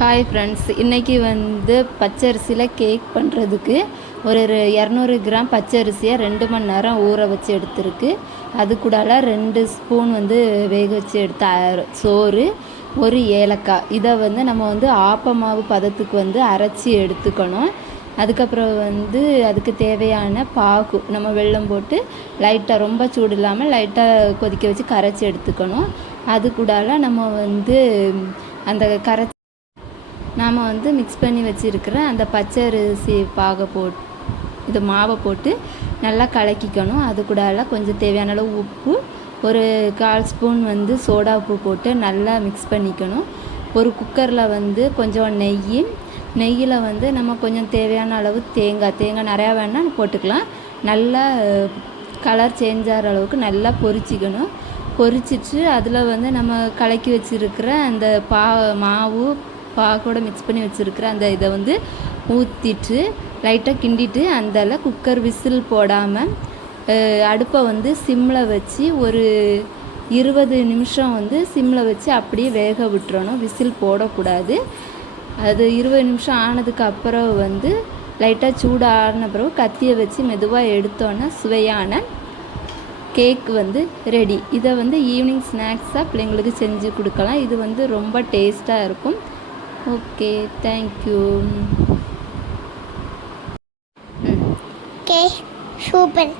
Hi friends, இன்றைக்கி வந்து பச்சரிசியில் cake பண்ணுறதுக்கு ஒரு 200 கிராம் பச்சரிசியை 2 மணி நேரம் ஊற வச்சு எடுத்துருக்கு. அது கூடால 2 ஸ்பூன் வந்து வேக வச்சு எடுத்த சோறு, ஒரு ஏலக்காய். இதை வந்து நம்ம வந்து ஆப்பமாவு பதத்துக்கு வந்து அரைச்சி எடுத்துக்கணும். அதுக்கப்புறம் வந்து அதுக்கு தேவையான பாகு நம்ம வெல்லம் போட்டு லைட்டாக, ரொம்ப சூடு இல்லாமல் லைட்டாக கொதிக்க வச்சு கரைச்சி எடுத்துக்கணும். அது கூடால நம்ம வந்து அந்த நாம் வந்து மிக்ஸ் பண்ணி வச்சுருக்கிற அந்த பச்சரிசி இது மாவை போட்டு நல்லா கலக்கிக்கணும். அது கூடால கொஞ்சம் தேவையான அளவு உப்பு, ஒரு 1/4 ஸ்பூன் வந்து சோடா உப்பு போட்டு நல்லா மிக்ஸ் பண்ணிக்கணும். ஒரு குக்கரில் வந்து கொஞ்சம் நெய்யில் வந்து நம்ம கொஞ்சம் தேவையான அளவு தேங்காய் நிறையா வேணால் போட்டுக்கலாம். நல்லா கலர் சேஞ்ச் ஆகிற அளவுக்கு நல்லா பொரிச்சிக்கணும். பொரிச்சிட்டு அதில் வந்து நம்ம கலக்கி வச்சுருக்கிற அந்த மாவு பாகோட மிக்ஸ் பண்ணி வச்சுருக்கிற அந்த இதை வந்து ஊற்றிட்டு லைட்டாக கிண்டிட்டு அந்த குக்கர் விசில் போடாமல் அடுப்பை வந்து சிம்மில் வச்சு ஒரு 20 நிமிஷம் வந்து சிம்மில் வச்சு அப்படியே வேக விட்டுறணும். விசில் போடக்கூடாது. அது 20 நிமிஷம் ஆனதுக்கு அப்புறம் வந்து லைட்டாக சூடான பிறகு கத்தியை வச்சு மெதுவாக எடுத்தோன்னா சுவையான கேக் வந்து ரெடி. இதை வந்து ஈவினிங் ஸ்நாக்ஸாக பிள்ளைங்களுக்கு செஞ்சு கொடுக்கலாம். இது வந்து ரொம்ப டேஸ்ட்டாக இருக்கும். Okay, thank you. Okay, super.